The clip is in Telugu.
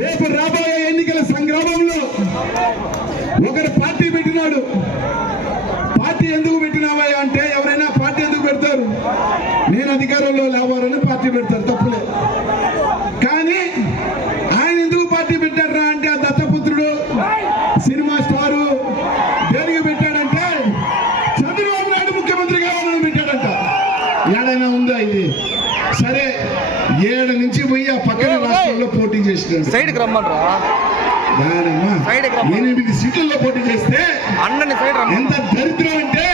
రేపు రాబోయే ఎన్నికల సంగ్రామంలో ఒకరు పార్టీ పెట్టినాడు. పార్టీ ఎందుకు పెట్టినావా అంటే ఎవరైనా పార్టీ ఎందుకు పెడతారు? నేను అధికారంలో లేవాలని పార్టీ పెడతారు, తప్పులే. కానీ ఆయన ఎందుకు పార్టీ పెట్టారా అంటే ఆ దత్తపుత్రుడు సినిమా స్టారు దేనికి పెట్టాడంటే చంద్రబాబు నాయుడు ముఖ్యమంత్రి కావాలని పెట్టాడంట. ఏడైనా ఉందా ఇది? సరే, 7 నుంచి పోయి ఆ పక్కన రాష్ట్రంలో పోటీ చేసినాడు. 8 సీట్లలో పోటీ చేస్తే ఎంత దరిద్రం అంటే